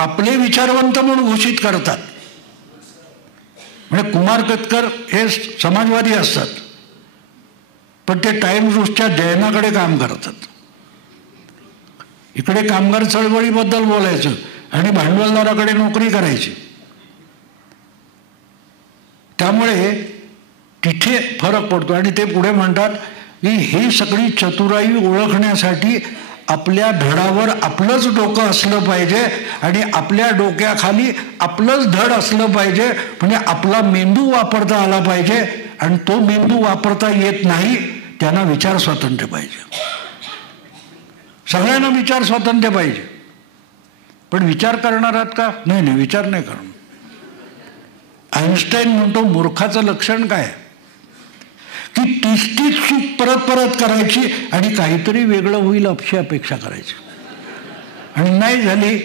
आपले विचारवंत म्हणून घोषित करतात. म्हणजे कुमार केतकर हे समाजवादी असतात, पण ते टाइम्स न्यूजच्या जयनाकडे काम करतात. इकडे कामगार चळवळीबद्दल बोलायचं आणि भांडवलदाराकडे नोकरी करायची. त्यामुळे तिथे फरक पडतो. आणि ते पुढे म्हणतात की ही सगळी चतुराई ओळखण्यासाठी आपल्या धडावर आपलंच डोकं असलं पाहिजे आणि आपल्या डोक्याखाली आपलंच धड असलं पाहिजे. म्हणजे आपला मेंदू वापरता आला पाहिजे. आणि तो मेंदू वापरता येत नाही त्यांना विचार स्वातंत्र्य पाहिजे. सगळ्यांना विचार स्वातंत्र्य पाहिजे, पण विचार करणार आहात का? नाही, विचार नाही करणार. आइन्स्टाईन म्हणतो मूर्खाचं लक्षण काय, की तीच चूक परत परत करायची आणि काहीतरी वेगळं होईल अशी अपेक्षा करायची, आणि नाही झाली